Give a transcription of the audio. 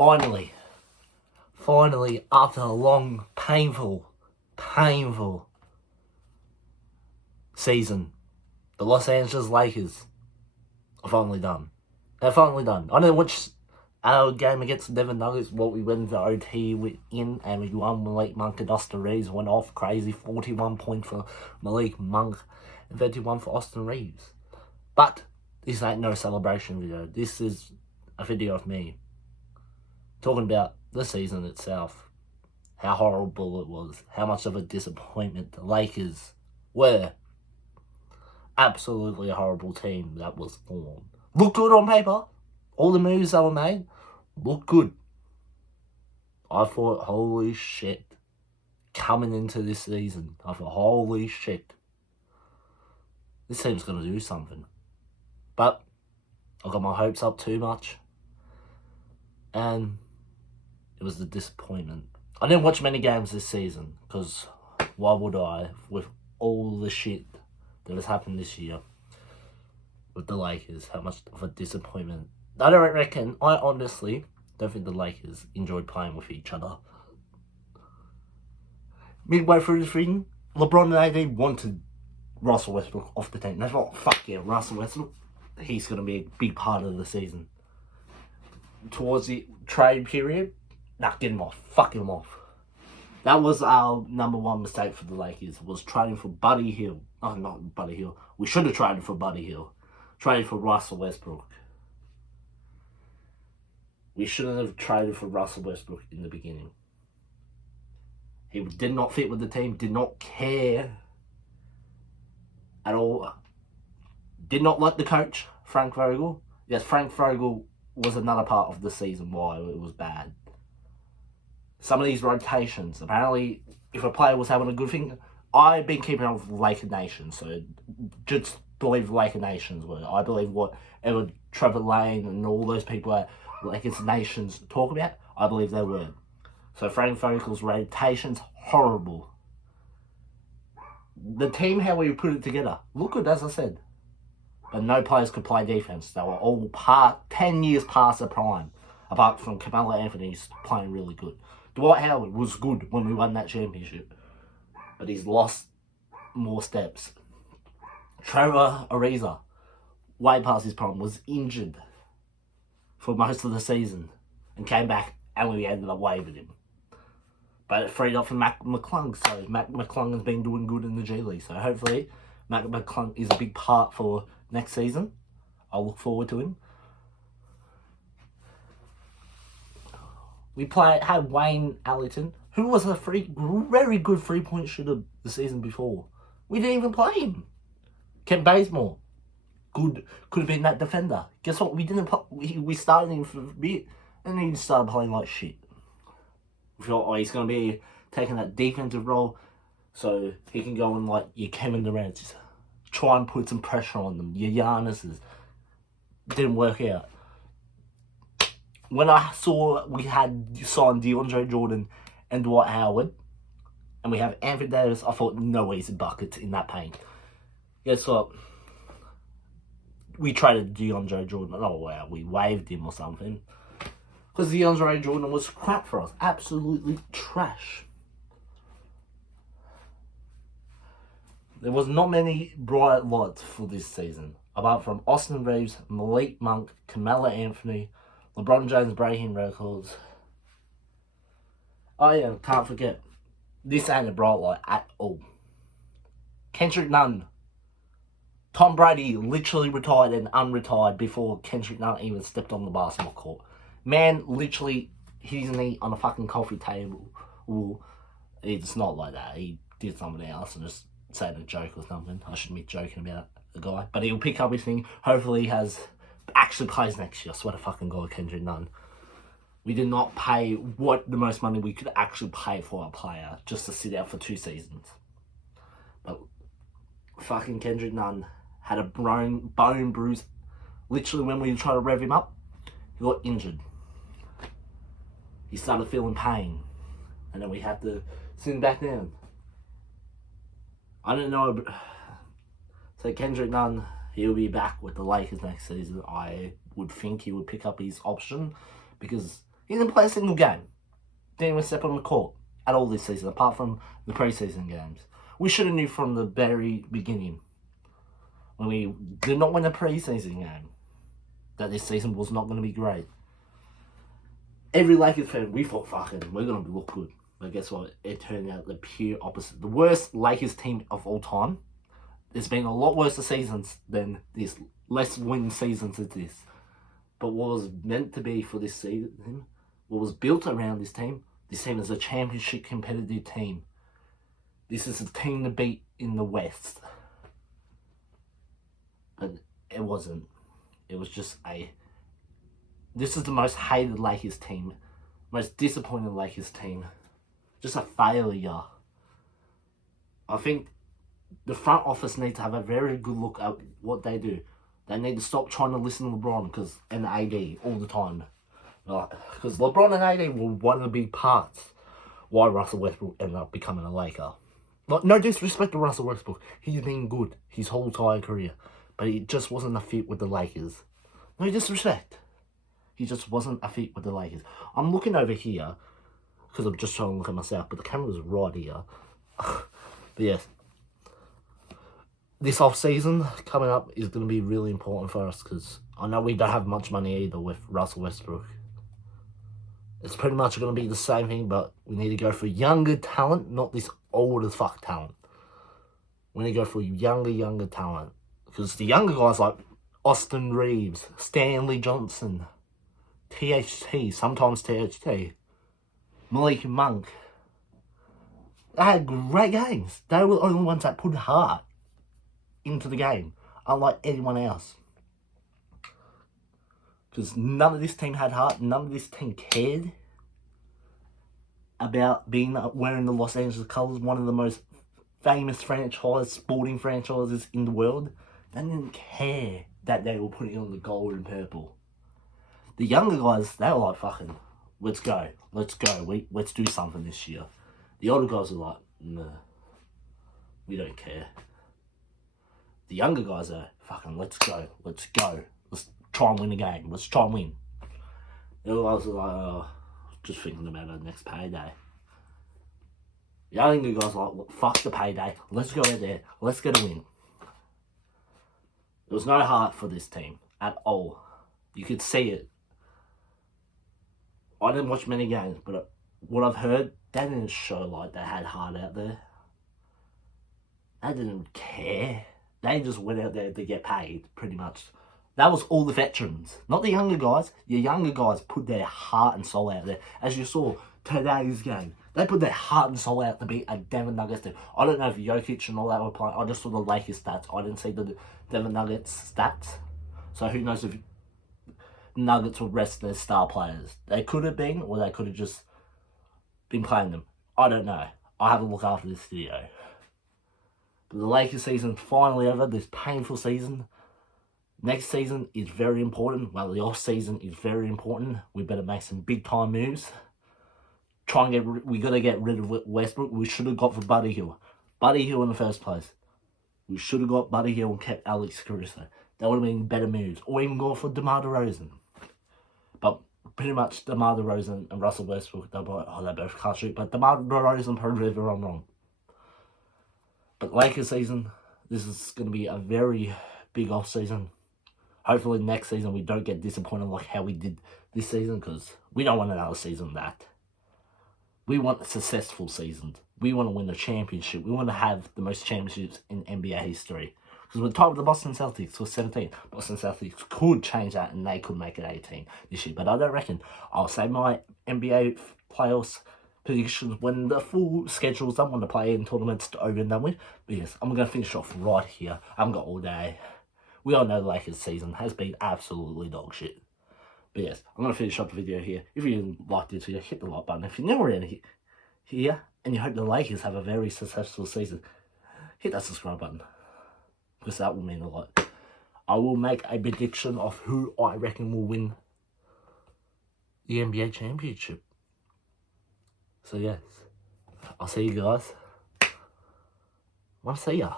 Finally, after a long, painful season, the Los Angeles Lakers are finally done. They're finally done. I didn't watch our game against the Denver Nuggets, what we went into OT in, and we won. Malik Monk and Austin Reeves went off crazy. 41 points for Malik Monk and 31 for Austin Reeves. But this ain't no celebration video. This is a video of me talking about the season itself, how horrible it was, how much of a disappointment the Lakers were. Absolutely a horrible team that was formed. Looked good on paper. All the moves that were made looked good. I thought, holy shit. Coming into this season, I thought, holy shit. This team's going to do something. But I got my hopes up too much. And it was a disappointment. I didn't watch many games this season, because why would I, with all the shit that has happened this year with the Lakers, how much of a disappointment. I honestly don't think the Lakers enjoyed playing with each other. Midway through the thing, LeBron and AD wanted Russell Westbrook off the team. They thought, fuck yeah, Russell Westbrook, he's going to be a big part of the season. Towards the trade period, get him off. Fuck him off. That was our number one mistake for the Lakers, was trading for Buddy Hield. Oh, not Buddy Hield. We should have traded for Buddy Hield. Traded for Russell Westbrook. We shouldn't have traded for Russell Westbrook in the beginning. He did not fit with the team, did not care at all. Did not like the coach, Frank Vogel. Yes, Frank Vogel was another part of the season why it was bad. Some of these rotations, apparently, if a player was having a good thing, I've been keeping up with Laker Nation, so just believe Laker Nations were. I believe whatever Trevor Lane and all those people at Lakers Nations talk about, I believe they were. So Frank Vogel's rotations, horrible. The team, how we put it together, look good, as I said. But no players could play defense. They were all 10 years past their prime. Apart from Carmelo Anthony's playing really good. Dwight Howard was good when we won that championship. But he's lost more steps. Trevor Ariza, way past his prime, was injured for most of the season. And came back and we ended up waiving him. But it freed up for Mac McClung. So Mac McClung has been doing good in the G League. So hopefully Mac McClung is a big part for next season. I'll look forward to him. We had Wayne Ellington, who was a very good 3-point shooter the season before. We didn't even play him. Kent Bazemore, good, could have been that defender. Guess what? We didn't. We started him for a bit, and then he started playing like shit. We thought, oh, he's going to be taking that defensive role, so he can go and like your Kevin Durant, just try and put some pressure on them. Your Giannis's didn't work out. When I saw we had signed DeAndre Jordan and Dwight Howard, and we have Anthony Davis, I thought, no way he's a bucket in that paint. Guess what? We traded DeAndre Jordan. Oh, wow, we waived him or something. Because DeAndre Jordan was crap for us. Absolutely trash. There was not many bright lights for this season. Apart from Austin Reeves, Malik Monk, Carmelo Anthony, LeBron James breaking records. Oh yeah, can't forget. This ain't a bright light at all. Kendrick Nunn. Tom Brady literally retired and unretired before Kendrick Nunn even stepped on the basketball court. Man literally hit his knee on a fucking coffee table. Well, it's not like that. He did something else and just said a joke or something. I shouldn't be joking about the guy. But he'll pick up his thing. Hopefully he actually plays next year. I swear to fucking God, Kendrick Nunn. We did not pay the most money we could actually pay for a player just to sit out for 2 seasons. But fucking Kendrick Nunn had a bone bruise. Literally when we tried to rev him up, he got injured. He started feeling pain. And then we had to sit him back down. I don't know. So Kendrick Nunn, he'll be back with the Lakers next season. I would think he would pick up his option because He didn't play a single game. Didn't even step on the court at all this season, apart from the preseason games. We should have knew from the very beginning, when we did not win a preseason game, that this season was not going to be great. Every Lakers fan, we thought, fucking, we're going to look good. But guess what? It turned out the pure opposite. The worst Lakers team of all time. There's been a lot worse seasons than this. Less win seasons as this. But what was meant to be for this season, what was built around this team is a championship competitive team. This is a team to beat in the West. But it wasn't. It was just this is the most hated Lakers team. Most disappointing Lakers team. Just a failure. I think the front office needs to have a very good look at what they do. They need to stop trying to listen to LeBron and AD all the time. Because LeBron and AD were one of the big parts why Russell Westbrook ended up becoming a Laker. Like, no disrespect to Russell Westbrook. He's been good his whole entire career. But he just wasn't a fit with the Lakers. No disrespect. He just wasn't a fit with the Lakers. I'm looking over here, because I'm just trying to look at myself, but the camera's right here. But yes. This off-season coming up is going to be really important for us, because I know we don't have much money either with Russell Westbrook. It's pretty much going to be the same thing, but we need to go for younger talent, not this old as fuck talent. We need to go for younger talent. Because the younger guys like Austin Reeves, Stanley Johnson, THT, sometimes THT, Malik Monk, they had great games. They were the only ones that put heart into the game, unlike anyone else. Because none of this team had heart, none of this team cared about wearing the Los Angeles colours, one of the most famous sporting franchises in the world. They didn't care that they were putting on the gold and purple. The younger guys, they were like, fucking, let's go. Let's do something this year. The older guys are like, nah, we don't care. The younger guys are, fucking, let's go. Let's try and win the game. Let's try and win. The other guys are like, oh, just thinking about our next payday. The younger guys are like, well, fuck the payday. Let's go out there. Let's get a win. There was no heart for this team at all. You could see it. I didn't watch many games, but what I've heard, they didn't show like they had heart out there. They didn't care. They just went out there to get paid, pretty much. That was all the veterans, not the younger guys. The younger guys put their heart and soul out there. As you saw today's game, they put their heart and soul out to beat a Denver Nuggets team. I don't know if Jokic and all that were playing. I just saw the Lakers stats. I didn't see the Denver Nuggets stats. So who knows if Nuggets would rest their star players. They could have been, or they could have just been playing them. I don't know. I'll have a look after this video. But the Lakers season finally over. This painful season. Next season is very important. Well, the off season is very important. We better make some big time moves. We got to get rid of Westbrook. We should have got for Buddy Hield. Buddy Hield in the first place. We should have got Buddy Hield and kept Alex Caruso. That would have been better moves. Or even go for DeMar DeRozan. But pretty much DeMar DeRozan and Russell Westbrook, they both can't shoot. But DeMar DeRozan proved everyone wrong. But Lakers season, this is going to be a very big off season. Hopefully next season we don't get disappointed like how we did this season, because we don't want another season that. We want a successful season. We want to win a championship. We want to have the most championships in NBA history. Because we're tied with the Boston Celtics with 17. Boston Celtics could change that and they could make it 18 this year. But I don't reckon. I'll say my NBA playoffs predictions when the full schedule's done, when the play-in tournament's over and done with. But yes, I'm going to finish off right here. I haven't got all day. We all know the Lakers season has been absolutely dog shit. But yes, I'm going to finish up the video here. If you liked this video, hit the like button. If you're new around here and you hope the Lakers have a very successful season, hit that subscribe button. Because that will mean a lot. I will make a prediction of who I reckon will win the NBA championship. So yes, I'll see you guys. I'll see ya.